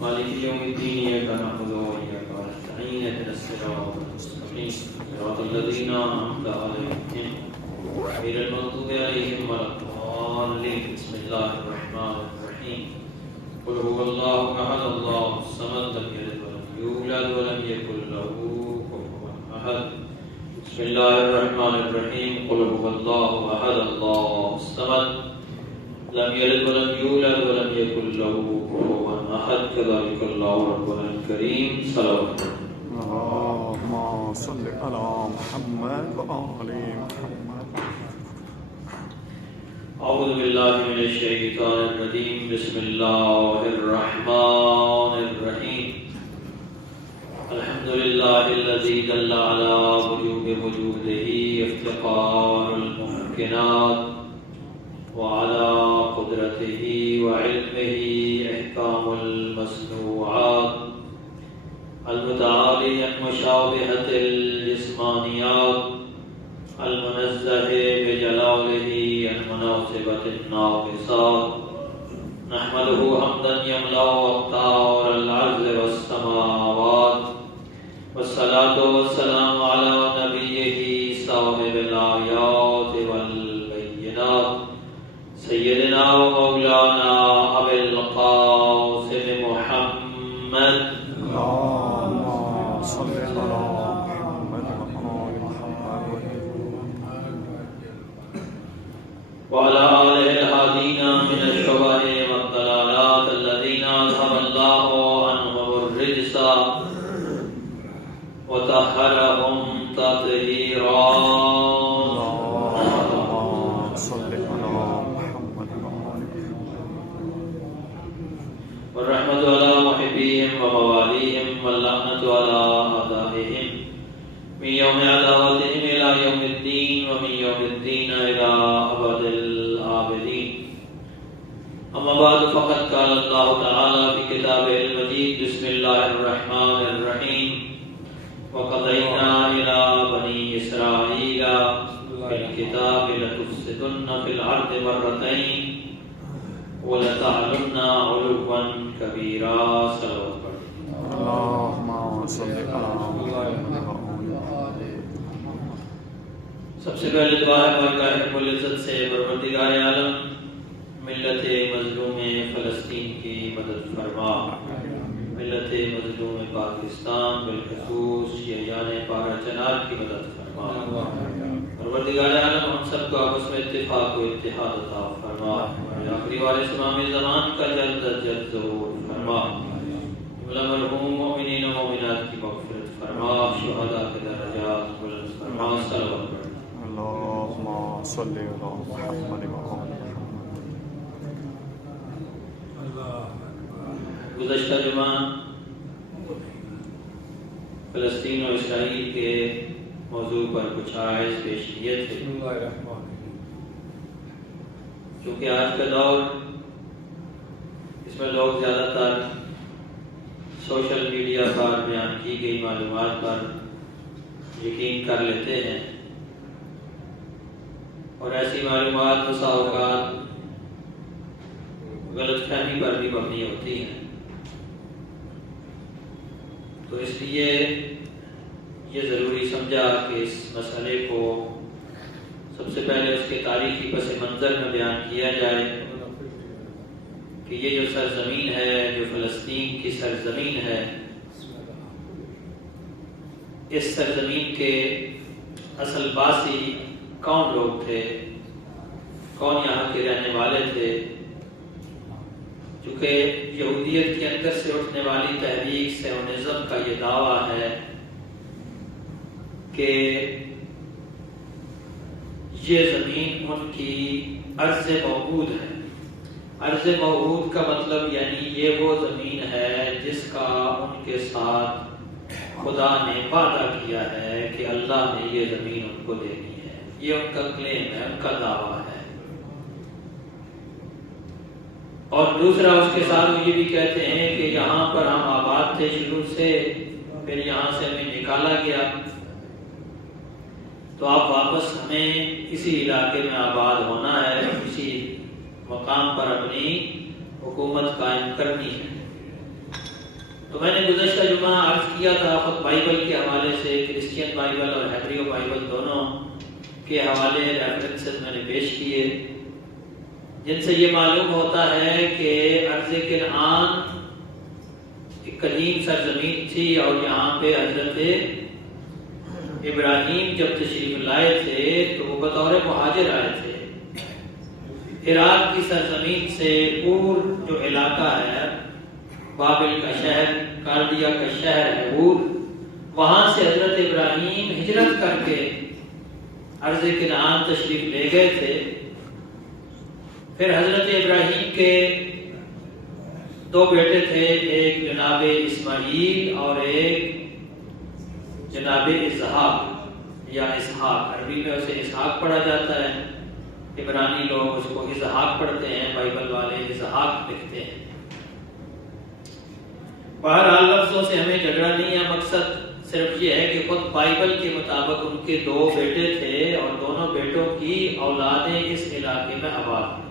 مالك يوم الدين إياك نعبد وإياك نستعين اهدنا الصراط المستقيم صراط الذين أنعمت عليهم غير المغضوب عليهم ولا الضالين بسم الله الرحمن الرحيم قل هو الله أحد الله الصمد لم يلد ولم يولد ولم يكن له كفوا أحد بسم الله الرحمن الرحيم قل هو الله أحد الله الصمد لم يلد ولم يولد ولم يكن له كفوا أحد كذلك الله ربنا الكريم صلوات اللهم صل على محمد وآل محمد. أعوذ بالله من الشيطان الرجيم بسم الله الرحمن الرحيم الحمد لله الذي دل على وجوب وجوده افتقار الممكنات وعلى قدرته وعلمه إحكام المصنوعات المتعالي عن مشابهة الجسمانيات المنزه بجلاله عن مناسبة الناقصات نحمده حمدا يملأ أقطار الأرض والسماوات والصلاة والسلام على نبيه صاحب الآيات والبينات سيدنا ومولانا أبي القاسم محمد اللهم صل على محمد وآل محمد وعلى آله الهادين من الشبه والضلالات الذين أذهب الله عنهم الرجس وطهرهم تطهيرا. اللهم صل على محمد وآل والرحمة على محبيهم ومواليهم واللعنة على أعدائهم من يوم عداوتهم إلى يوم الدين ومن يوم الدين إلى أبد الآبدين. أما بعد فقد قال الله تعالى في كتابه المجيد بسم الله الرحمن الرحيم وقضينا إلى بني إسرائيل في الكتاب لتفسدن في الأرض مرتين ولتعلن علوا كبيرا. صلوات پڑھیں. اللهم صل على محمد وآل سب سے پہلے دعا ہے بارگاہ رب العزت سے پروردگار عالم ملت مظلوم فلسطین کی مدد فرما، ملت مظلوم پاکستان بالخصوص شیعیان پارہ چنار کی مدد فرما. پروردگار عالم ہم سب کو آپس میں اتفاق و اتحاد عطا فرما. آخری وارث امام زمان کا جلد از جلد ظہور فرما. جملہ مرحوم مومنین و مومنات کی مغفرت فرما. شہداء کے درجات بلند فرما. صلوات پڑھیں. اللهم صل على محمد وآل محمد. گزشتہ جمعہ فلسطین اور اسرائیل کے موضوع پر کچھ عرائض پیش کیے تھے. چونکہ آج کا دور اس میں لوگ زیادہ تر سوشل میڈیا پر بیان کی گئی معلومات پر یقین کر لیتے ہیں اور ایسی معلومات بسا اوقات غلط فہمی پر بھی مبنی ہوتی ہیں. تو اس لیے یہ ضروری سمجھا کہ اس مسئلے کو سب سے پہلے اس کے تاریخی پس منظر میں بیان کیا جائے کہ یہ جو سرزمین ہے، جو فلسطین کی سرزمین ہے، اس سرزمین کے اصل باسی کون لوگ تھے، کون یہاں کے رہنے والے تھے. چونکہ یہودیت کے اندر سے اٹھنے والی تحریک سیونزم کا یہ دعویٰ ہے کہ یہ زمین ان کی ارض موعود ہے. ارض موعود کا مطلب یعنی یہ وہ زمین ہے جس کا ان کے ساتھ خدا نے وعدہ کیا ہے کہ اللہ نے یہ زمین ان کو دینی ہے. یہ ان کا کلیم ہے، ان کا دعویٰ ہے. اور دوسرا اس کے ساتھ وہ یہ بھی کہتے ہیں کہ یہاں پر ہم آباد تھے شروع سے، پھر یہاں سے ہمیں نکالا گیا، تو آپ واپس ہمیں اسی علاقے میں آباد ہونا ہے، اسی مقام پر اپنی حکومت قائم کرنی ہے. تو میں نے گزشتہ جمعہ عرض کیا تھا خود بائبل کے حوالے سے، کرسچین بائبل اور ہیبریو بائبل دونوں کے حوالے ریفرنسز میں نے پیش کیے، جن سے یہ معلوم ہوتا ہے کہ ارض کنعان ایک قدیم سرزمین تھی، اور یہاں پہ حضرت ابراہیم جب تشریف لائے تھے تو وہ بطور مہاجر آئے تھے۔ عراق کی سرزمین سے اور جو علاقہ ہے، بابل کا شہر، کالدیا کا شہر ہے اور، وہاں سے حضرت ابراہیم ہجرت کر کے ارض کنعان تشریف لے گئے تھے۔ پھر حضرت ابراہیم کے دو بیٹے تھے، ایک جناب اسماعیل اور ایک جناب اسحاق یا اسحاق، عربی میں اسے اسحاق پڑھا جاتا ہے، عبرانی لوگ اس کو اسحاق پڑھتے ہیں، بائبل والے اسحاق لکھتے ہیں۔ بہرحال لفظوں سے ہمیں جھگڑا نہیں ہے، مقصد صرف یہ ہے کہ خود بائبل کے مطابق ان کے دو بیٹے تھے اور دونوں بیٹوں کی اولادیں اس علاقے میں آباد ہوئی۔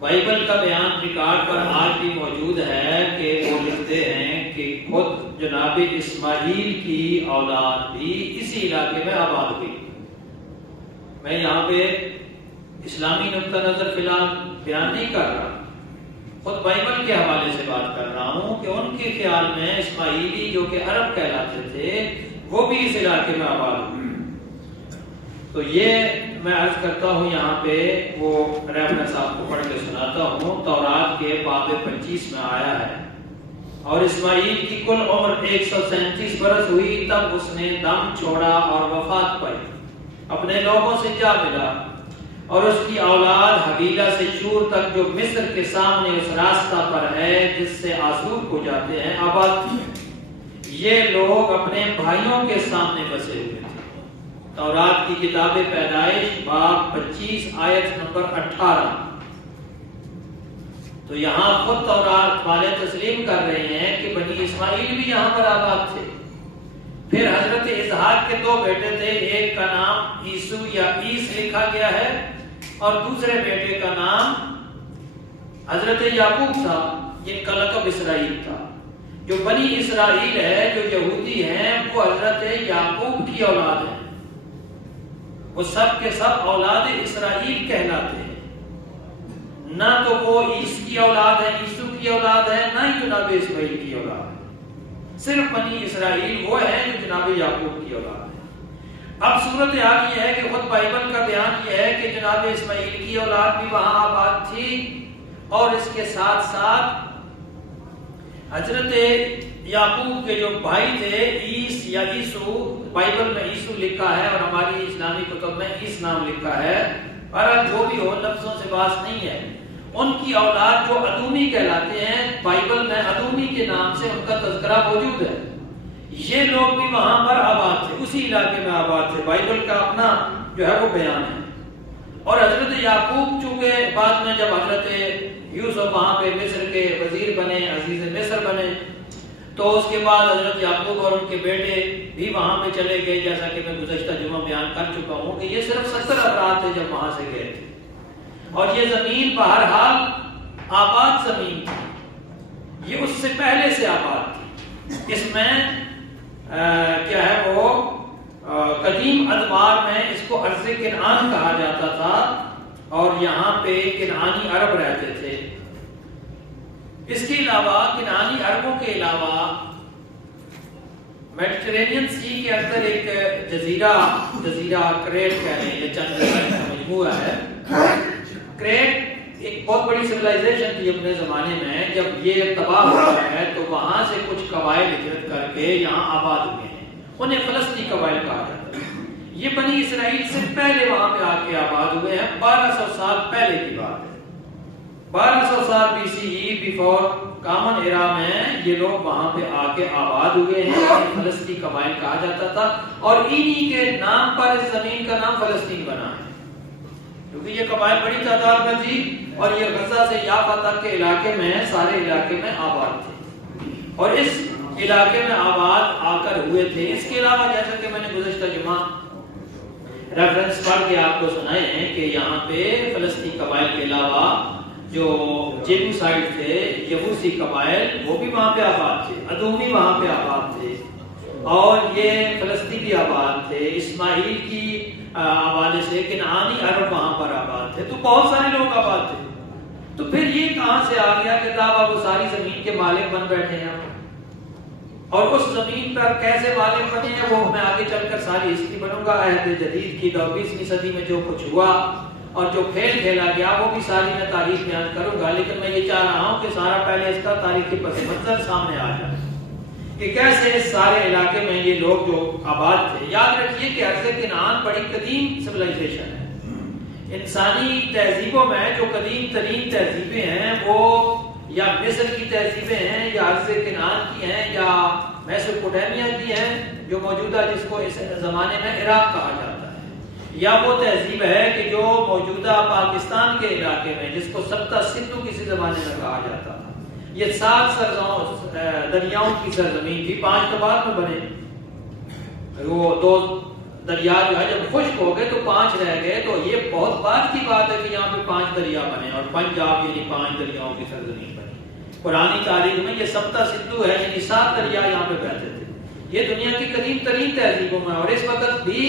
بائبل کا بیان ریکارڈ پر آج بھی موجود ہے کہ وہ لکھتے ہیں کہ خود جناب اسماعیل کی اولاد بھی اسی علاقے میں آباد ہوئی۔ میں یہاں پہ اسلامی نقطہ نظر فی الحال بیان نہیں کر رہا، خود بائبل کے حوالے سے بات کر رہا ہوں کہ ان کے خیال میں اسماعیلی جو کہ عرب کہلاتے تھے وہ بھی اس علاقے میں آباد ہوئے۔ تو یہ میں عرض کرتا ہوں، یہاں پہ وہ ریفرنس آپ کو پڑھ کے سناتا ہوں، تورات کے باب 25 میں آیا ہے، اور اسماعیل کی کل عمر 137 برس ہوئی، تب اس نے دم چھوڑا اور وفات پائی، اپنے لوگوں سے جا ملا، اور اس کی اولاد حبیلہ سے شور تک جو مصر کے سامنے اس راستہ پر ہے جس سے آسور کو جاتے ہیں آباد تھی۔ یہ لوگ اپنے بھائیوں کے سامنے بسے ہوئے تھے۔ تورات کی کتاب پیدائش باب 25 آیت نمبر 18۔ تو یہاں خود تورات والے تسلیم کر رہے ہیں کہ بنی اسماعیل بھی یہاں پر آباد تھے۔ پھر حضرت اسحاق کے دو بیٹے تھے، ایک کا نام عیسو یا عیس لکھا گیا ہے اور دوسرے بیٹے کا نام حضرت یعقوب تھا، جن کا لقب اسرائیل تھا۔ جو بنی اسرائیل ہے، جو یہودی ہیں، وہ حضرت یعقوب کی اولاد ہیں، وہ سب کے سب اولاد اسرائیل کہلاتے ہیں۔ نہ تو وہ عیس کی اولاد ہے، عیسو کی اولاد ہے، نہ ہی جناب اسماعیل کی اولاد ہے، صرف بنی اسرائیل وہ ہے جو جناب یعقوب کی اولاد ہے۔ اب صورتحال یہ ہے کہ خود بائبل کا بیان یہ ہے کہ جناب اسماعیل کی اولاد بھی وہاں آباد تھی، اور اس کے ساتھ ساتھ حضرت یعقوب کے جو بھائی تھے عیس یا عیسو، بائبل میں عیسو لکھا ہے اور ہماری اسلامی کتب میں عیس نام لکھا ہے، اور جو بھی ہو لفظوں سے باس نہیں ہے، ان کی اولاد جو ادومی کہلاتے ہیں، بائبل میں ادومی کے نام سے ان کا تذکرہ موجود ہے۔ یہ لوگ بھی وہاں پر آباد تھے، اسی علاقے میں آباد تھے، بائبل کا اپنا جو ہے وہ بیان ہے۔ اور حضرت یعقوب چونکہ بعد میں جب حضرت یوسف وہاں پہ مصر کے وزیر بنے، عزیز مصر بنے، تو اس کے بعد حضرت یعقوب اور ان کے بیٹے بھی وہاں پہ چلے گئے، جیسا کہ میں گزشتہ جمعہ بیان کر چکا ہوں کہ یہ صرف 70 افراد تھے جب وہاں سے گئے تھے، اور یہ زمین بہرحال آباد زمین تھی، یہ اس سے پہلے سے آباد تھی۔ اس میں کیا ہے وہ قدیم ادوار میں اس کو ارض کنعان کہا جاتا تھا، اور یہاں پہ کنعانی عرب رہتے تھے۔ اس کے علاوہ کنعانی عربوں کے علاوہ میڈیٹرینین سی کے اندر ایک جزیرہ کریٹ کہہ رہے ہیں، چند کا مجموعہ ہے۔ کریٹ ایک بہت بڑی سویلائزیشن تھی اپنے زمانے میں، جب یہ تباہ ہوا ہے تو وہاں سے کچھ قبائل ہجرت کر کے یہاں آباد ہوئے ہیں، انہیں فلسطینی قبائل کہا جاتا ہے۔ یہ بنی اسرائیل سے پہلے وہاں پہ آ کے آباد ہوئے ہیں، 1200 سال پہلے کی بات ہے، 1200 سال BCE بیفور کامن ایرا میں یہ لوگ وہاں پہ آ کے آباد ہوئے ہیں، فلسطینی قبائل کہا جاتا تھا، اور انہی کے نام پر اس زمین کا نام فلسطین بنا ہے، کیونکہ یہ قبائل بڑی تعداد میں تھی، اور یہ غزہ سے یافا تک کے علاقے میں، سارے علاقے میں آباد تھے، اور اس علاقے میں آباد آ کر ہوئے تھے۔ اس کے علاوہ جیسا کہ میں نے گزشتہ جمعہ ریفرنس پڑھ کے آپ کو سنائے ہیں کہ یہاں پہ فلسطینی قبائل کے علاوہ جو جیبوسائٹ تھے، یبوسی قبائل، وہ بھی وہاں پہ آباد تھے، ادومی وہاں پہ آباد تھے، اور یہ فلسطینی آباد تھے، اسماعیل کی حوالے سے کنعانی عرب وہاں پر آباد تھے، تو بہت سارے لوگ آباد تھے۔ تو پھر یہ کہاں سے آ گیا کہ اب وہ ساری زمین کے مالک بن بیٹھے ہیں، اور اس زمین پر کیسے مالک بنے ہیں وہ میں آگے چل کر ساری ہسٹری بنوں گا۔ عہد جدید کی 20ویں صدی میں جو کچھ ہوا اور جو کھیل کھیلا گیا وہ بھی ساری میں تاریخ بیان کروں گا، لیکن میں یہ چاہ رہا ہوں کہ سارا پہلے اس کا تاریخی پس منظر سامنے آ جائے کہ کیسے اس سارے علاقے میں یہ لوگ جو آباد تھے۔ یاد رکھیے کہ عرض کنعان بڑی قدیم سویلائزیشن ہے۔ انسانی تہذیبوں میں جو قدیم ترین تہذیبیں ہیں وہ یا مصر کی تہذیبیں ہیں، یا عرض کنعان کی ہیں، یا میسوپوٹیمیا کی ہیں جو موجودہ جس کو اس زمانے میں عراق کہا جاتا ہے، یا وہ تہذیب ہے کہ جو موجودہ پاکستان کے علاقے میں جس کو سبتا سندھو کسی زمانے میں کہا جاتا تھا۔ یہ 7 دریاؤں کی سرزمین تھی، 5 بعد میں بنے، وہ 2 دریا جو ہے جب خشک ہو گئے تو 5 رہ گئے، تو یہ بہت بعد کی بات ہے کہ یہاں پہ 5 دریا بنے اور پنجاب یعنی 5 دریاؤں کی سرزمین بنی۔ پرانی تاریخ میں یہ سبتا سندھو ہے، یعنی 7 دریا یہاں پہ بہتے تھے۔ یہ دنیا کی قدیم ترین تہذیبوں میں، اور اس وقت بھی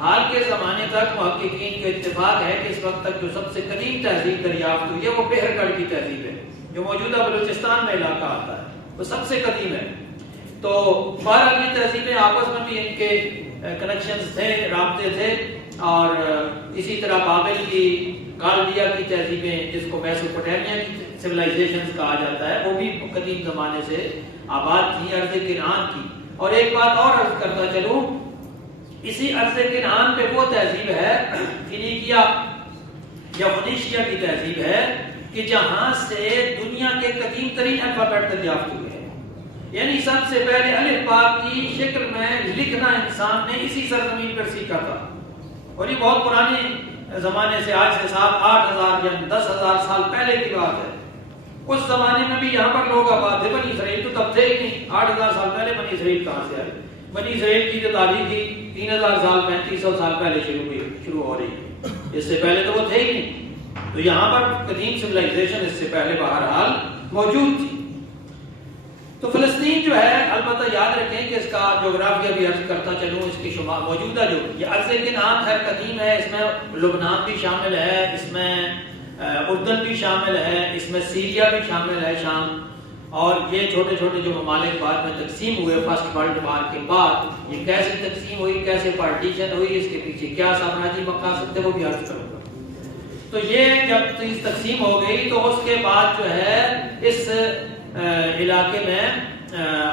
حال کے زمانے تک محققین کے اتفاق ہے کہ اس وقت تک جو سب سے قدیم تہذیب دریافت ہوئی ہے وہ بہر گڑھ کی تہذیب ہے، جو موجودہ بلوچستان میں علاقہ آتا ہے، وہ سب سے قدیم ہے۔ تو بہرحال یہ تہذیبیں آپس میں بھی ان کے کنیکشنز تھے، رابطے تھے، اور اسی طرح بابل کی، کالڈیا کی تہذیبیں جس کو میسوپوٹیمیا کی سویلائزیشن کہا جاتا ہے، وہ بھی قدیم زمانے سے آباد تھی عرض کنعان کی۔ اور ایک بات اور عرض کرتا چلوں، اسی عرض کنعان پہ وہ تہذیب ہے فینیکیا یا فنیشیا کی تہذیب ہے کہ جہاں سے دنیا کے قدیم ترین الفابیٹ دریافت ہوئے ہیں، یعنی سب سے پہلے الف با کی شکل میں لکھنا انسان نے اسی سرزمین پر سیکھا تھا، اور یہ بہت پرانے زمانے سے، آج سے 7-8 ہزار یا 10,000 سال پہلے کی بات ہے۔ اس زمانے میں بھی یہاں پر لوگ آباد تھے، بنی اسرائیل تو تب تھے ہی نہیں، 8,000 سال پہلے بنی اسرائیل کہاں سے آئے؟ بنی اسرائیل کی جو تاریخ تھی 3,000 سال 3,500 سال پہلے شروع ہو رہی ہے، اس سے پہلے تو وہ تھے ہی نہیں۔ تو یہاں پر قدیم سویلائزیشن اس سے پہلے بہرحال موجود تھی۔ تو فلسطین جو ہے، البتہ یاد رکھیں کہ اس کا جغرافیہ بھی عرض کرتا چلوں، اس کی شمال موجودہ جو یہ عرض کنعان خیر قدیم ہے، اس میں لبنان بھی شامل ہے، اس میں اردن بھی شامل ہے، اس میں سیریا بھی شامل ہے، شام، اور یہ چھوٹے چھوٹے جو ممالک بعد میں تقسیم ہوئے فرسٹ ورلڈ وار کے بعد، یہ کیسے تقسیم ہوئی، کیسے پارٹیشن ہوئی، اس کے پیچھے کیا سامراجی مقاصد تھے وہ بھی عرض کروں گا۔ تو یہ جب تقسیم ہو گئی تو اس کے بعد جو ہے اس علاقے میں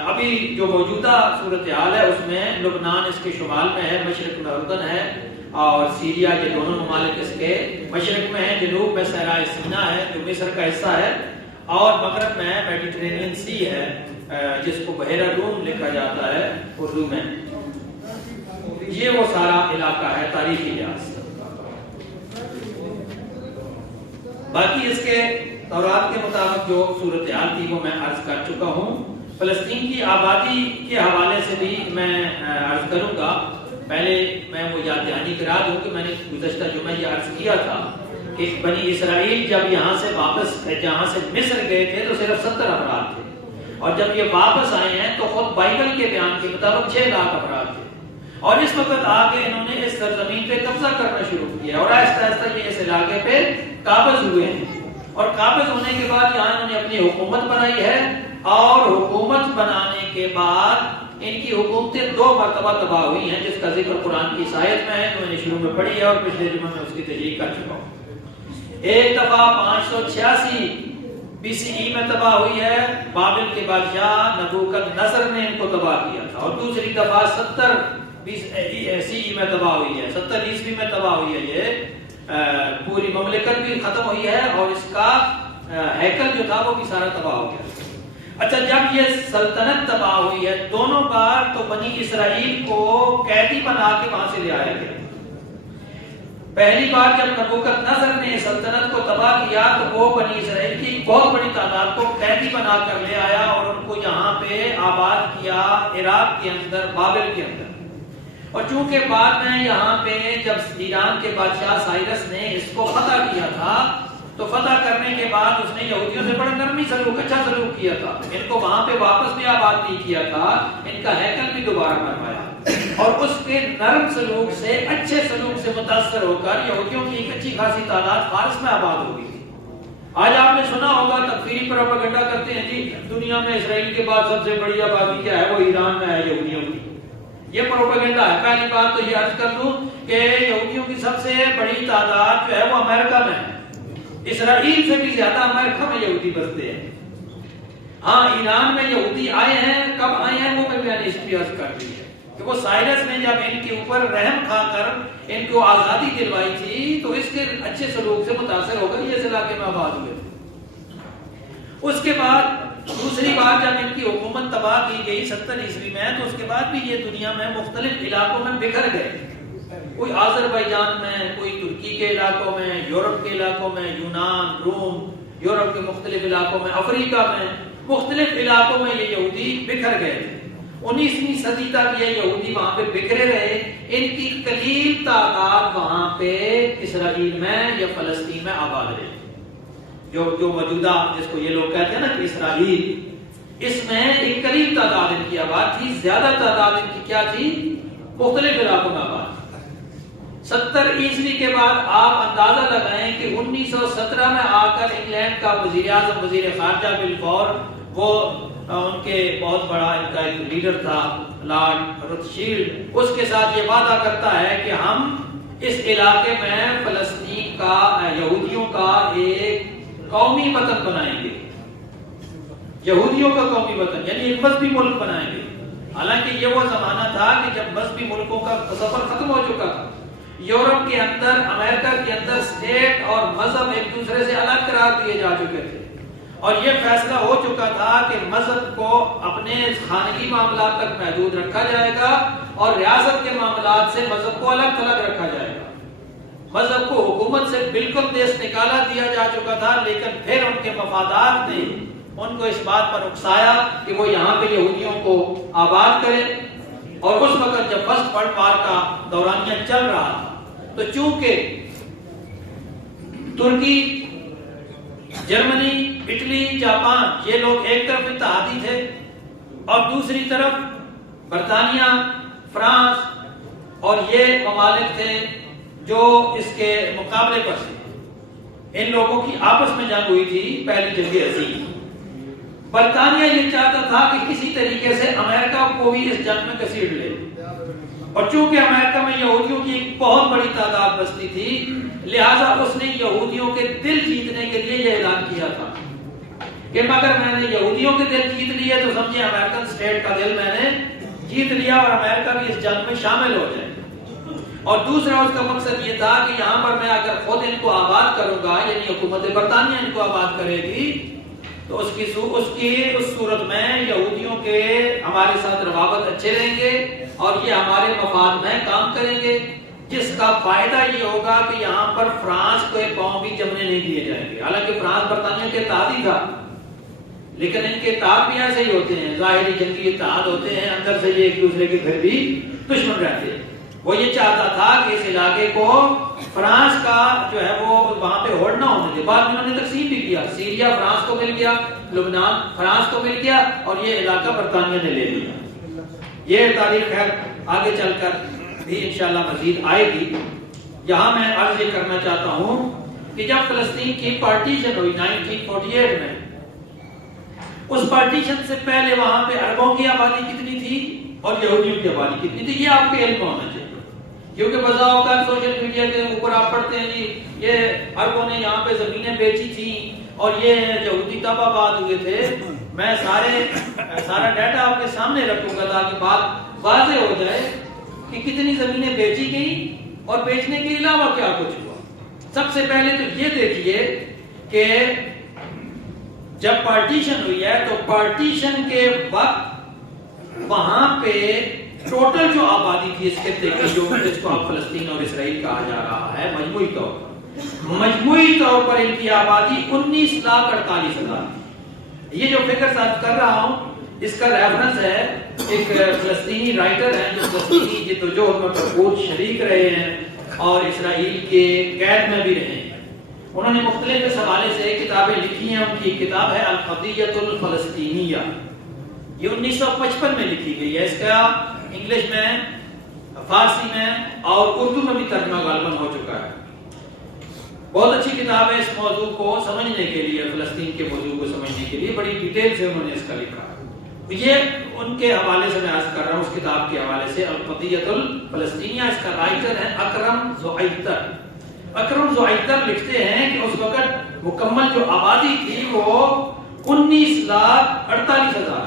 ابھی جو موجودہ صورتحال ہے اس میں لبنان اس کے شمال میں ہے، مشرق میں اردن ہے، اور سیریا، یہ دونوں ممالک اس کے مشرق میں ہیں، جنوب میں صحرائے سینا ہے جو مصر کا حصہ ہے، اور مغرب میں میڈیٹرینین سی ہے جس کو بحیرہ روم لکھا جاتا ہے اردو میں۔ یہ وہ سارا علاقہ ہے تاریخی لحاظ سے۔ باقی اس کے تورات کے مطابق جو صورتحال تھی وہ میں عرض کر چکا ہوں۔ فلسطین کی آبادی کے حوالے سے بھی میں عرض کروں گا۔ پہلے میں وہ یاد دہانی کرا دوں کہ میں نے گزشتہ جمعہ یہ عرض کیا تھا کہ بنی اسرائیل جب یہاں سے واپس جہاں سے مصر گئے تھے تو صرف 70 افراد تھے، اور جب یہ واپس آئے ہیں تو خود بائبل کے بیان کے مطابق 6 لاکھ افراد تھے، اور اس وقت آگے انہوں نے اس سرزمین پہ قبضہ کرنا شروع کیا، اور آہستہ آہستہ یہ اس علاقے پہ قابض ہوئے ہیں، اور قابض ہونے کے بعد یہاں انہوں نے اپنی حکومت بنائی ہے، اور حکومت بنانے کے بعد ان کی حکومتیں 2 مرتبہ تباہ ہوئی ہیں، جس کا ذکر قرآن کی اس آیت میں ہے جو میں نے شروع میں پڑھی ہے اور پچھلے جمعہ میں اس کی تشریح کر چکا ہوں۔ ایک دفعہ 586 BCE میں تباہ ہوئی ہے، بابل کے بادشاہ نبوکدنصر نے ان کو تباہ کیا تھا، اور دوسری دفعہ 70 CE میں تباہ ہوئی ہے، 70 عیسوی میں تباہ ہوئی ہے۔ یہ پوری مملکت بھی ختم ہوئی ہے، اور اس کا ہیکل جو تھا وہ بھی سارا تباہ ہو گیا۔ اچھا، جب یہ سلطنت تباہ ہوئی ہے دونوں بار، تو بنی اسرائیل کو قیدی بنا کے وہاں سے لے آیا گیا۔ پہلی بار جب نبوکدنصر نے سلطنت کو تباہ کیا تو وہ بنی اسرائیل کی بہت بڑی تعداد کو قیدی بنا کر لے آیا اور ان کو یہاں پہ آباد کیا، عراق کے اندر، بابل کے اندر۔ اور چونکہ بعد میں یہاں پہ جب ایران کے بادشاہ سائرس نے اس کو فتح کیا تھا تو فتح کرنے کے بعد اس نے یہودیوں سے بڑا نرمی سلوک، اچھا سلوک کیا تھا، ان کو وہاں پہ واپس بھی آباد نہیں کیا تھا، ان کا ہیکل بھی دوبارہ بنوایا، اور اس کے نرم سلوک سے، اچھے سلوک سے متاثر ہو کر یہودیوں کی ایک اچھی خاصی تعداد فارس میں آباد ہو گئی تھی۔ آج آپ نے سنا ہوگا تکفیری پروپیگنڈا کرتے ہیں جی دنیا میں اسرائیل کے بعد سب سے بڑی آبادی کیا ہے، وہ ایران میں ہے یہودیوں کی، یہ پروپیگنڈا ہے۔ پہلی بات تو یہ عرض کر دوں کہ یہودیوں کی سب سے بڑی تعداد جو ہے وہ امریکہ میں ہے، اسرائیل سے بھی زیادہ امریکہ میں یہودی بستے ہیں۔ ہاں ایران میں یہودی آئے ہیں، کب آئے ہیں وہ میں نے ہسٹری عرض کر دی ہے کہ وہ سائرس نے جب ان کے اوپر رحم کھا کر ان کو آزادی دلوائی تھی تو اس کے اچھے سلوک سے متاثر ہو کر یہ اس علاقے میں آباد ہوئے تھے۔ اس کے بعد دوسری بار جب ان کی حکومت تباہ کی گئی 70 عیسوی میں، تو اس کے بعد بھی یہ دنیا میں مختلف علاقوں میں بکھر گئے، کوئی آذربائیجان میں، کوئی ترکی کے علاقوں میں، یورپ کے علاقوں میں، یونان، روم، یورپ کے مختلف علاقوں میں، افریقہ میں، مختلف علاقوں میں یہ یہودی بکھر گئے تھے۔ 19ویں صدی تک یہ یہودی وہاں پہ بکھرے رہے، ان کی قلیل تعداد وہاں پہ اسرائیل میں یا فلسطین میں آباد رہی، جو موجودہ جس کو یہ لوگ کہتے ہیں نا کہ اسرائیل، اس میں ایک قلیل تعداد ان کی آباد تھی، زیادہ تعداد ان کی کیا تھی؟ مختلف علاقوں میں آباد۔ 70 عیسوی کے بعد آپ اندازہ لگائیں کہ 1917 میں آ کر انگلینڈ کا وزیر اعظم، وزیر خارجہ بلفور، وہ ان کے بہت بڑا ان کا ایک لیڈر تھا لارڈ روتشیلڈ، اس کے ساتھ یہ وعدہ کرتا ہے کہ ہم اس علاقے میں فلسطین کا، یہودیوں کا ایک قومی وطن بنائیں گے، یہودیوں کا قومی وطن یعنی ایک مذہبی ملک بنائیں گے۔ حالانکہ یہ وہ زمانہ تھا کہ جب مذہبی ملکوں کا سفر ختم ہو چکا تھا، یورپ کے اندر، امریکہ کے اندر اسٹیٹ اور مذہب ایک دوسرے سے الگ قرار دیے جا چکے تھے، اور یہ فیصلہ ہو چکا تھا کہ مذہب کو اپنے خانگی معاملات تک محدود رکھا جائے گا اور ریاست کے معاملات سے مذہب کو الگ تھلگ رکھا جائے گا۔ مذہب کو حکومت سے بالکل دیس نکالا دیا جا چکا تھا، لیکن پھر ان کے مفادات نے ان کو اس بات پر اکسایا کہ وہ یہاں پہ یہودیوں کو آباد کریں، اور اس وقت جب فرسٹ ورلڈ وار کا دورانیہ چل رہا تھا تو چونکہ ترکی، جرمنی، اٹلی، جاپان یہ لوگ ایک طرف اتحادی تھے اور دوسری طرف برطانیہ، فرانس اور یہ ممالک تھے جو اس کے مقابلے پر تھے، ان لوگوں کی آپس میں جنگ ہوئی تھی، پہلی جنگ عظیم۔ برطانیہ یہ چاہتا تھا کہ کسی طریقے سے امریکہ کو بھی اس جنگ میں گھسیٹ لے، اور چونکہ امریکہ میں یہودیوں کی ایک بہت بڑی تعداد بستی تھی، لہٰذا اس نے یہودیوں کے دل جیتنے کے لیے یہ اعلان کیا تھا کہ مگر میں نے یہودیوں کے دل جیت لیے تو سمجھے امریکن اسٹیٹ کا دل میں نے جیت لیا اور امریکہ بھی اس جنگ میں شامل ہو جائے۔ اور دوسرا اس کا مقصد یہ تھا کہ یہاں پر میں اگر خود ان کو آباد کروں گا، یعنی حکومت برطانیہ ان کو آباد کرے گی، تو اس کی صورت میں یہودیوں کے ہمارے ساتھ روابط اچھے رہیں گے اور یہ ہمارے مفاد میں کام کریں گے، جس کا فائدہ یہ ہوگا کہ یہاں پر فرانس کو ایک پاؤں بھی جمنے نہیں دیے جائیں گے۔ حالانکہ فرانس برطانیہ کے اتحادی تھا، لیکن ان کے اتحاد بھی ایسے ہی ہوتے ہیں، ظاہری جنگی اتحاد ہوتے ہیں، اندر سے یہ ایک دوسرے کے پھر بھی دشمن رہتے ہیں۔ وہ یہ چاہتا تھا کہ اس علاقے کو فرانس کا جو ہے وہ وہاں پہ ہولڈ نہ ہونے دے۔ بعد میں انہوں نے تقسیم بھی کیا، سیریا فرانس کو مل گیا، لبنان فرانس کو مل گیا، اور یہ علاقہ برطانیہ نے لے لیا۔ یہ تاریخ خیر آگے چل کر بھی انشاءاللہ مزید آئے گی۔ یہاں میں عرض یہ کرنا چاہتا ہوں کہ جب فلسطین کی پارٹیشن ہوئی 1948 میں، اس پارٹیشن سے پہلے وہاں پہ عربوں کی آبادی کتنی تھی اور یہودیوں کی آبادی کتنی تھی، یہ آپ کے علم ہونا چاہیے، کیونکہ بذا اوقات سوشل میڈیا کے اوپر آپ پڑھتے ہیں جی یہ عربوں نے یہاں پہ زمینیں بیچی تھیں اور یہ یہودی تب آباد ہوئے تھے۔ میں سارا ڈیٹا آپ کے سامنے رکھوں گا تاکہ بات واضح ہو جائے کہ کتنی زمینیں بیچی گئیں اور بیچنے کے علاوہ کیا کچھ ہوا۔ سب سے پہلے تو یہ دیکھیے کہ جب پارٹیشن ہوئی ہے تو پارٹیشن کے وقت وہاں پہ ٹوٹل جو آبادی تھی اس خطے کی، جو جس کو اب فلسطین اور اسرائیل کہا جا رہا ہے، مجموعی طور پر ان کی آبادی 19,48,000۔ یہ جو فکر صاحب کر رہا ہوں اس کا ریفرنس ہے ایک فلسطینی رائٹر ہیں جو فلسطینی جدوجہد میں بھرپور شریک رہے ہیں اور اسرائیل کے قید میں بھی رہے ہیں۔ انہوں نے مختلف اس حوالے سے کتابیں لکھی ہیں. ان کی کتاب ہے القضیۃ الفلسطینیہ، یہ 1955 میں لکھی گئی ہے. اس کا انگلش میں، فارسی میں اور اردو میں بھی ترجمہ غالباً ہو چکا ہے. بہت اچھی کتاب ہے اس موضوع کو سمجھنے کے لیے، فلسطین کے موضوع کو سمجھنے کے لیے بڑی ڈیٹیل سے انہوں نے اس کا لکھا. یہ ان کے حوالے سے میں عرض کر رہا ہوں، اس کتاب کے حوالے سے القضیۃ الفلسطینیہ. اس کا رائٹر ہے اکرم زعیتر. اکرم زعیتر لکھتے ہیں کہ اس وقت مکمل جو آبادی تھی وہ 19,48,000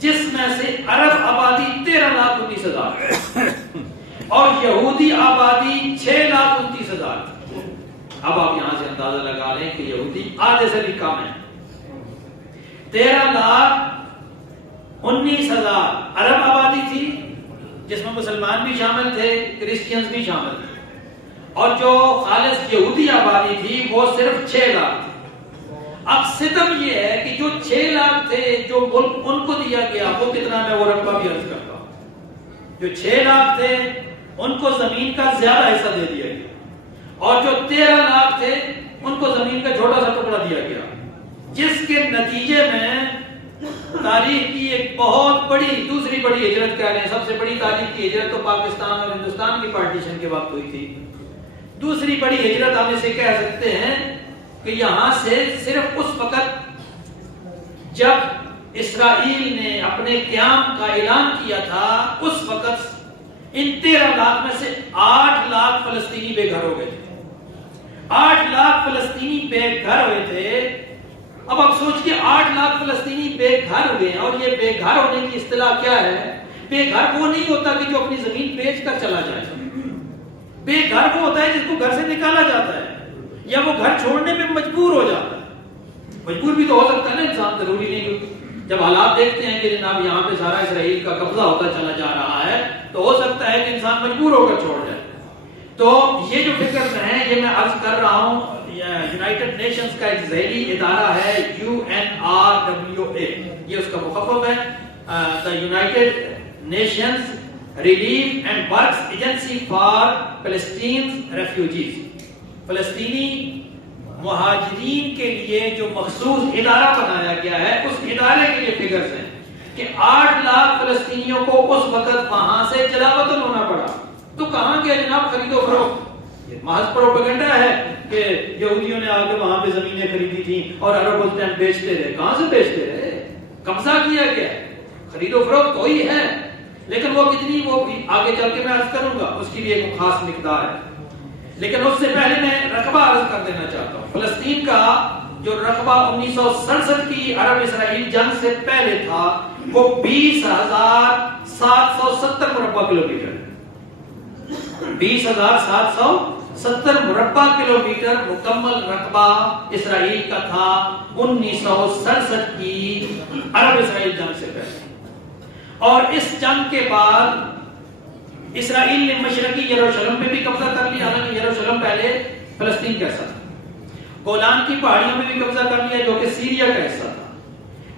جس میں سے عرب آبادی 13,19,000 اور یہودی آبادی 6,29,000. اب آپ یہاں سے اندازہ لگا لیں کہ یہودی آدھے سے بھی کم ہے. 13,19,000 عرب آبادی تھی جس میں مسلمان بھی شامل تھے، کرسچینز بھی شامل تھے، اور جو خالص یہودی آبادی تھی وہ صرف 6 لاکھ تھی. اب ستم یہ ہے کہ جو 6 لاکھ تھے جو ملک ان کو دیا گیا وہ کتنا، میں وہ رقم بھی عرض کرتا ہوں. جو 6 لاکھ تھے ان کو زمین کا زیادہ حصہ دے دیا گیا، اور جو 13 لاکھ تھے ان کو زمین کا چھوٹا سا ٹکڑا دیا گیا، جس کے نتیجے میں تاریخ کی ایک بہت بڑی دوسری بڑی ہجرت کہہ رہے ہیں. سب سے بڑی تاریخ کی ہجرت تو پاکستان اور ہندوستان کی پارٹیشن کے وقت ہوئی تھی. دوسری بڑی ہجرت ہم اسے کہہ سکتے ہیں کہ یہاں سے صرف اس وقت جب اسرائیل نے اپنے قیام کا اعلان کیا تھا اس وقت ان 13 لاکھ میں سے 8 لاکھ فلسطینی بے گھر ہو گئے تھے. 8 لاکھ فلسطینی بے گھر ہوئے تھے. اب آپ سوچئے 8 لاکھ فلسطینی بے گھر ہوئے ہیں، اور یہ بے گھر ہونے کی اصطلاح کیا ہے؟ بے گھر وہ نہیں ہوتا کہ جو اپنی زمین بیچ کر چلا جائے. بے گھر وہ ہوتا ہے جس کو گھر سے نکالا جاتا ہے یا وہ گھر چھوڑنے میں مجبور ہو جاتا ہے. مجبور بھی تو ہو سکتا ہے نا انسان، ضروری نہیں. جب حالات دیکھتے ہیں کہ جناب یہاں پہ سارا اسرائیل کا قبضہ ہوتا چلا جا رہا ہے تو ہو سکتا ہے کہ انسان مجبور ہو کر چھوڑ جائے. تو یہ جو فکر ہیں یہ میں عرض کر رہا ہوں، یونائٹڈ نیشنز کا ایک ذیلی ادارہ ہے UNRWA، یہ اس کا مخفف ہے، the United Nations Relief and Works Agency for Palestinian Refugees. فلسطینی مہاجرین کے لیے جو مخصوص ادارہ بنایا گیا ہے، اس ادارے کے لیے فگرز ہیں کہ 8 لاکھ فلسطینیوں کو اس وقت وہاں سے جلا وطن ہونا پڑا. تو کہاں کے جناب خرید و فروخت، یہ محض پروپیگنڈا ہے کہ یہودیوں نے آگے وہاں پہ زمینیں خریدی تھیں اور عرب اس ٹائم بیچتے رہے. کہاں سے بیچتے رہے؟ قبضہ کیا گیا. خرید و فروخت وہی ہے، لیکن وہ کتنی، وہ آگے چل کے میں عرض کروں گا، اس کی بھی ایک خاص مقدار ہے. لیکن اس سے پہلے میں رقبہ عرض کر دینا چاہتا ہوں. فلسطین کا جو رقبہ 1967 کی عرب اسرائیل جنگ سے پہلے تھا وہ 20,770 مربع کلومیٹر، 20,770 مربع کلومیٹر مکمل رقبہ اسرائیل کا تھا 1967 کی عرب اسرائیل جنگ سے پہلے. اور اس جنگ کے بعد اسرائیل نے مشرقی یروشلم پہ بھی قبضہ کر لیا، حالانکہ یروشلم پہلے فلسطین کا حصہ تھا. گولان کی پہاڑیوں میں بھی قبضہ کر لیا جو کہ سیریا کا حصہ تھا.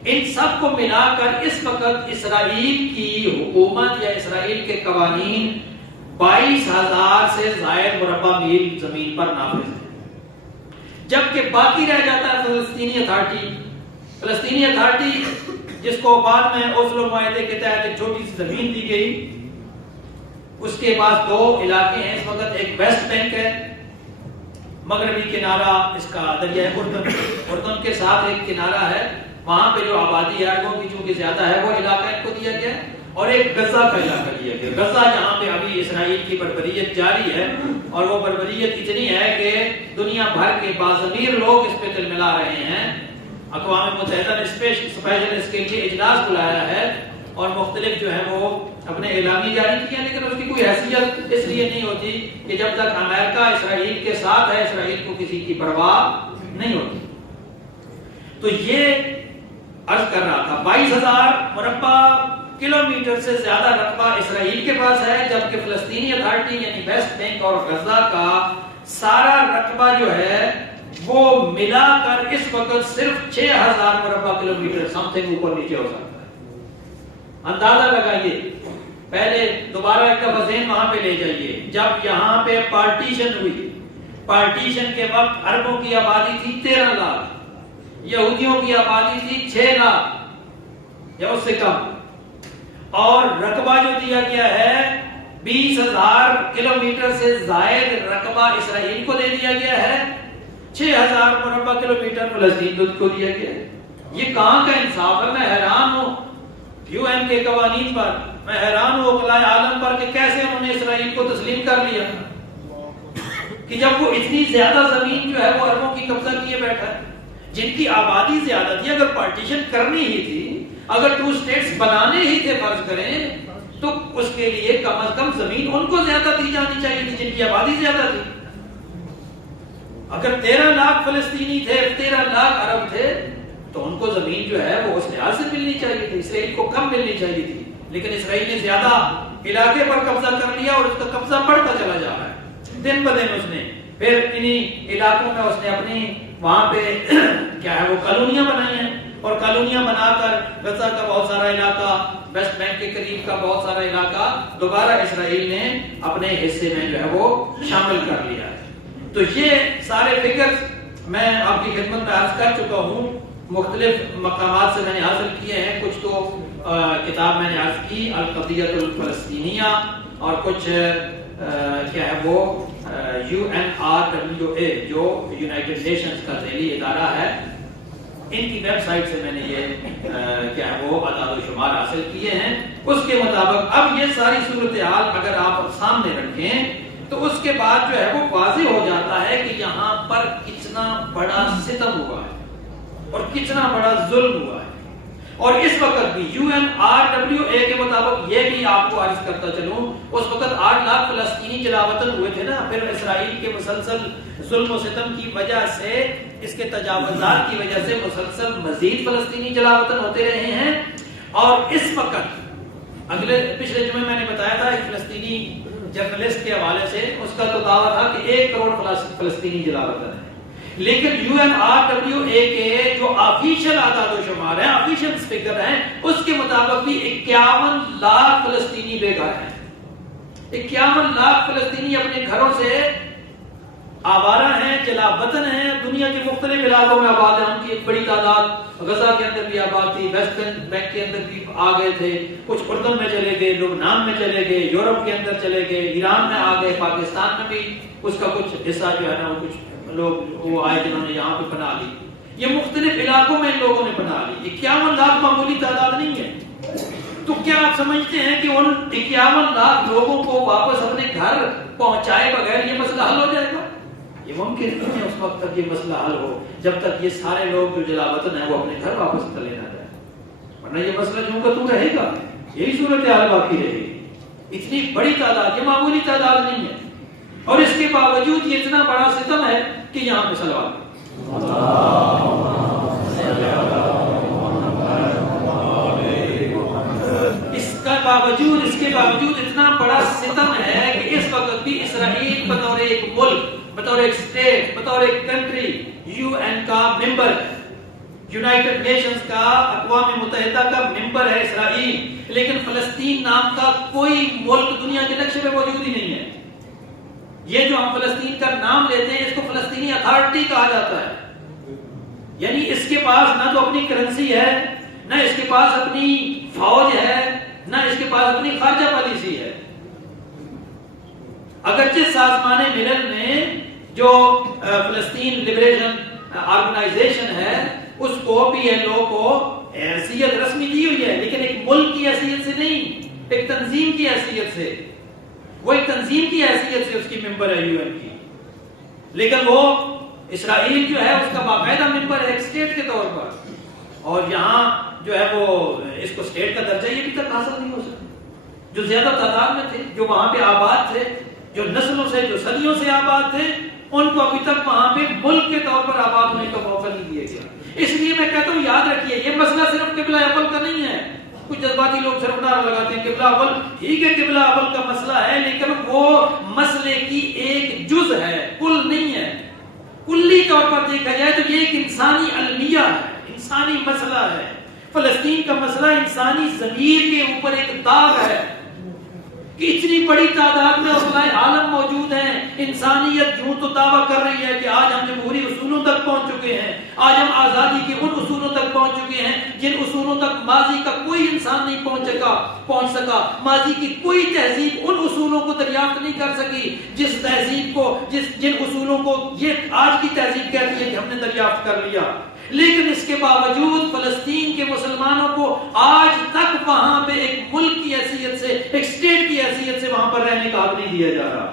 ان سب کو ملا کر اس وقت اسرائیل کی حکومت یا اسرائیل کے قوانین 22,000 سے زائد مربع میل زمین پر نافذ ہے، جبکہ باقی رہ جاتا ہے فلسطینی اتھارٹی. فلسطینی اتھارٹی جس کو بعد میں اوسلو معاہدے کے تحت ایک چھوٹی سی زمین دی گئی، اس کے پاس 2 علاقے ہیں اس وقت. ایک ویسٹ بینک ہے، مغربی کنارہ اس کا دریائے اردن کے ساتھ ایک کنارہ ہے، وہاں پہ جو آبادی ہے وہ کی چونکہ زیادہ ہے وہ علاقہ ان کو دیا گیا. اور ایک غزہ کا علاقہ دیا گیا. غزہ جہاں پہ ابھی اسرائیل کی بربریت جاری ہے، اور وہ بربریت اتنی ہے کہ دنیا بھر کے باضمیر لوگ اس پہ تل ملا رہے ہیں. اقوام متحدہ نے اسپیشل اس کے لیے اجلاس بلایا ہے اور مختلف جو ہے وہ اپنے اعلامیے جاری کیے ہیں، لیکن اس کی کوئی حیثیت اس لیے نہیں ہوتی کہ جب تک امریکہ اسرائیل کے ساتھ ہے اسرائیل کو کسی کی پرواہ نہیں ہوتی. تو یہ عرض کر رہا تھا 22,000 مربع کلومیٹر سے زیادہ رقبہ اسرائیل کے پاس ہے، جبکہ فلسطینی اتھارٹی یعنی ویسٹ بینک اور غزہ کا سارا رقبہ جو ہے وہ ملا کر اس وقت صرف 6,000 مربع کلومیٹر سم تھنگ اوپر نیچے ہو سکتا ہے. اندازہ لگائیے. پہلے دوبارہ ایک دفعہ ذہن وہاں پہ لے جائیے، جب یہاں پہ پارٹیشن ہوئی، پارٹیشن کے وقت عربوں کی آبادی تھی 13 لاکھ، یہودیوں کی آبادی تھی 6 لاکھ یا اس سے کم، اور رقبہ جو دیا گیا ہے 20,000 کلومیٹر سے زائد رقبہ اسرائیل کو دے دیا گیا ہے، 6,000 مربع کلومیٹر فلسطین کو دیا گیا ہے۔ یہ کہاں کا انصاف ہے؟ میں حیران ہوں یو این کے قوانین پر، میں حیران ہوں عقلاء عالم پر کہ کیسے انہوں نے اسرائیل کو تسلیم کر لیا کہ جب وہ اتنی زیادہ زمین جو ہے وہ عربوں کی قبضہ کیے بیٹھا ہے، جن کی آبادی زیادہ تھی۔ اگر پارٹیشن کرنی ہی تھی، اگر 2 اسٹیٹس بنانے ہی تھے فرض کریں، تو اس کے لیے کم از کم زمین ان کو زیادہ دی جانی چاہیے تھی جن کی آبادی زیادہ تھی۔ اگر 13 لاکھ فلسطینی تھے، 13 لاکھ عرب تھے، تو ان کو زمین جو ہے وہ اس لحاظ سے ملنی چاہیے تھی، اسرائیل کو کم ملنی چاہیے تھی، لیکن اسرائیل نے زیادہ علاقے پر قبضہ کر لیا اور اس کا قبضہ بڑھتا چلا جا رہا ہے دن بہ دن۔ اس نے پھر انہی علاقوں میں اس نے اپنی وہاں پہ کیا ہے وہ کالونیاں بنائی ہیں، اور کالونیاں بنا کر غزہ کا بہت سارا علاقہ، ویسٹ بینک کے قریب کا بہت سارا علاقہ دوبارہ اسرائیل نے اپنے حصے میں جو ہے وہ شامل کر لیا ہے۔ تو یہ سارے فگرز میں آپ کی خدمت میں عرض کر چکا ہوں، مختلف مقامات سے میں نے حاصل کیے ہیں، کچھ تو کتاب میں نے عرض کی القضیۃ الفلسطینیہ، اور کچھ کیا ہے وہ UNRWA جو یونائٹڈ نیشنز کا ذیلی ادارہ ہے، ان کی ویب سائٹ سے میں نے یہ کیا ہے وہ اعداد و شمار حاصل کیے ہیں۔ اس کے مطابق اب یہ ساری صورتحال اگر آپ سامنے رکھیں تو اس کے بعد جو ہے وہ واضح ہو جاتا ہے کہ یہاں پر کتنا بڑا ستم ہوا ہے اور کتنا بڑا ظلم ہوا ہے۔ اور اس وقت بھی UNRWA کے مطابق یہ بھی آپ کو عرض کرتا چلوں، اس وقت 8 لاکھ فلسطینی جلاوطن ہوئے تھے نا، پھر اسرائیل کے مسلسل ظلم و ستم کی وجہ سے، اس کے تجاوزات کی وجہ سے مسلسل مزید فلسطینی جلاوطن ہوتے رہے ہیں۔ اور اس وقت پچھلے جمعے میں نے بتایا تھا ایک فلسطینی جرنلسٹ کے حوالے سے، اس کا تو دعویٰ تھا کہ 1 کروڑ فلسطینی جلاوطن ہے، لیکن UNRWA کے جو آفیشل اعداد و شمار ہیں، آفیشل فگر ہیں، اس کے مطابق بھی 51 لاکھ فلسطینی بے گھر ہیں۔ 51 لاکھ فلسطینی اپنے گھروں سے آوارہ ہیں، جلا وطن ہیں، دنیا کے مختلف علاقوں میں آباد ہیں۔ ان کی ایک بڑی تعداد غزہ کے اندر بھی آباد تھی، ویسٹ بینک کے اندر بھی آ گئے تھے، کچھ اردن میں چلے گئے، لبنان میں چلے گئے، یورپ کے اندر چلے گئے، ایران میں آ گئے، پاکستان میں بھی اس کا کچھ حصہ جو ہے نا کچھ لوگ وہ آئے جنہوں نے یہاں پہ بنا لی۔ یہ مختلف علاقوں میں ان لوگوں نے بنا لی۔ 51 لاکھ معمولی تعداد نہیں ہے۔ تو کیا آپ سمجھتے ہیں کہ ان 51 لاکھ لوگوں کو واپس اپنے گھر پہنچائے بغیر یہ مسئلہ حل ہو جائے گا؟ یہ ممکن نہیں ہے اس وقت تک یہ مسئلہ حل ہو جب تک یہ سارے لوگ جو جلاوطن ہیں وہ اپنے گھر واپس چلے نہ جائیں، ورنہ یہ مسئلہ جو کا تو رہے گا، یہی صورتحال باقی رہے گی۔ اتنی بڑی تعداد، یہ معمولی تعداد نہیں ہے، اور اس کے باوجود یہ اتنا بڑا ستم ہے کہ یہاں پہ صلوات اس کے باوجود اتنا بڑا ستم ہے کہ اس وقت بھی اسرائیل بطور ایک ملک، بطور ایک اسٹیٹ، بطور ایک کنٹری UN کا ممبر ہے، یونائٹڈ نیشنز کا، اقوام متحدہ کا ممبر ہے اسرائیل، لیکن فلسطین نام کا کوئی ملک دنیا کے نقشے میں موجود ہی نہیں ہے۔ یہ جو ہم فلسطین کا نام لیتے ہیں اس کو فلسطینی اتھارٹی کہا جاتا ہے، یعنی اس کے پاس نہ تو اپنی کرنسی ہے، نہ اس کے پاس اپنی فوج ہے، نہ اس کے پاس اپنی خارجہ پالیسی ہے۔ اگرچہ سازمان ملل نے جو فلسطین لبریشن آرگنائزیشن ہے اس کو PLO کو حیثیت رسمی دی ہوئی ہے، لیکن ایک ملک کی حیثیت سے نہیں، ایک تنظیم کی حیثیت سے، وہ ایک تنظیم کی حیثیت سے اس کی ممبر ہے UN کی، لیکن وہ اسرائیل جو ہے اس کا باقاعدہ ممبر ہے ایک اسٹیٹ کے طور پر، اور یہاں جو ہے وہ اس کو اسٹیٹ کا درجہ یہ بھی تک حاصل نہیں ہو سکتا۔ جو زیادہ تعداد میں تھے، جو وہاں پہ آباد تھے، جو نسلوں سے، جو صدیوں سے آباد تھے، ان کو ابھی تک وہاں پہ ملک کے طور پر آباد ہونے کا موقع نہیں دیا گیا۔ اس لیے میں کہتا ہوں یاد رکھیے یہ مسئلہ صرف قبلہ اول کا نہیں ہے۔ کچھ جذباتی لوگ صرف نعرہ لگاتے ہیں قبلہ اول، ٹھیک ہے قبلہ اول کا مسئلہ ہے، لیکن وہ مسئلے کی ایک جز ہے، کل نہیں ہے۔ کلی طور پر دیکھا جائے تو یہ ایک انسانی المیہ ہے، انسانی مسئلہ ہے۔ فلسطین کا مسئلہ انسانی ضمیر کے اوپر ایک داغ ہے کہ اتنی بڑی تعداد میں علماء عالم موجود ہیں. انسانیت یوں تو دعویٰ کر رہی ہے کہ آج ہم جمہوری اصولوں تک پہنچ چکے ہیں, آج ہم آزادی کے ان اصولوں تک پہنچ چکے ہیں جن اصولوں تک ماضی کا کوئی انسان نہیں پہنچ سکا. ماضی کی کوئی تہذیب ان اصولوں کو دریافت نہیں کر سکی جس تہذیب کو, جن اصولوں کو یہ آج کی تہذیب کہتی ہے کہ ہم نے دریافت کر لیا. لیکن اس کے باوجود فلسطین کے مسلمانوں کو آج تک وہاں پہ ایک ملک کی حیثیت سے, ایک اسٹیٹ کی حیثیت سے وہاں پر رہنے کا حق نہیں دیا جا رہا,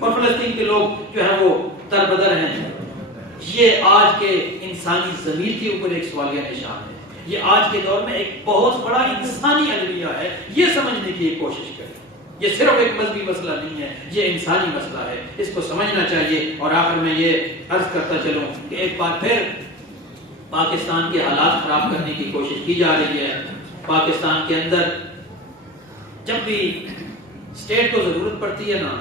اور فلسطین کے لوگ جو ہیں وہ دربدر ہیں. یہ آج کے انسانی ضمیر کے اوپر ایک سوالیہ نشان ہے. یہ آج کے دور میں ایک بہت بڑا انسانی المیہ ہے. یہ سمجھنے کی ایک کوشش کریں, یہ صرف ایک مذہبی مسئلہ نہیں ہے, یہ انسانی مسئلہ ہے. اس کو سمجھنا چاہیے. اور آخر میں یہ عرض کرتا چلوں کہ ایک بار پھر پاکستان کے حالات خراب کرنے کی کوشش کی جا رہی ہے. پاکستان کے اندر جب بھی اسٹیٹ کو ضرورت پڑتی ہے نا,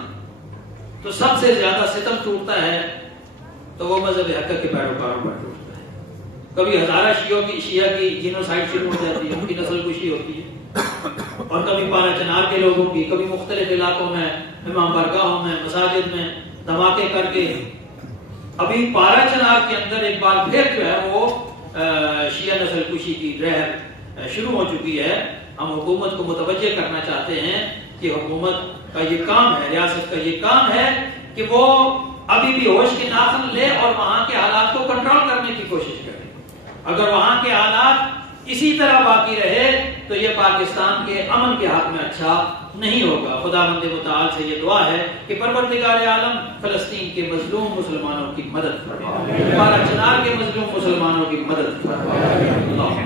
تو سب سے زیادہ ستم ٹوٹتا ہے تو وہ مذہب حق کے پیروکاروں پر ٹوٹتا ہے. کبھی ہزارہ شیعہ کی جینوسائیڈ شروع ہو جاتی ہے, ان کی نسل کشی ہوتی ہے, اور کبھی پارا چنار کے لوگوں کی, کبھی مختلف علاقوں میں, امام بارگاہوں میں, مساجد میں دھماکے کر کے. ابھی پارا چنار کے اندر ایک بار پھر جو ہے وہ شیعہ نسل کشی کی لہر شروع ہو چکی ہے. ہم حکومت کو متوجہ کرنا چاہتے ہیں کہ حکومت کا یہ کام ہے, ریاست کا یہ کام ہے کہ وہ ابھی بھی ہوش کے ناخن لے اور وہاں کے حالات کو کنٹرول کرنے کی کوشش کرے. اگر وہاں کے حالات اسی طرح باقی رہے تو یہ پاکستان کے امن کے حق میں اچھا نہیں ہوگا. خداوند متعال سے یہ دعا ہے کہ پروردگار عالم فلسطین کے مظلوم مسلمانوں کی مدد فرما, پارا چنار کے مظلوم مسلمانوں کی مدد فرما. اللہ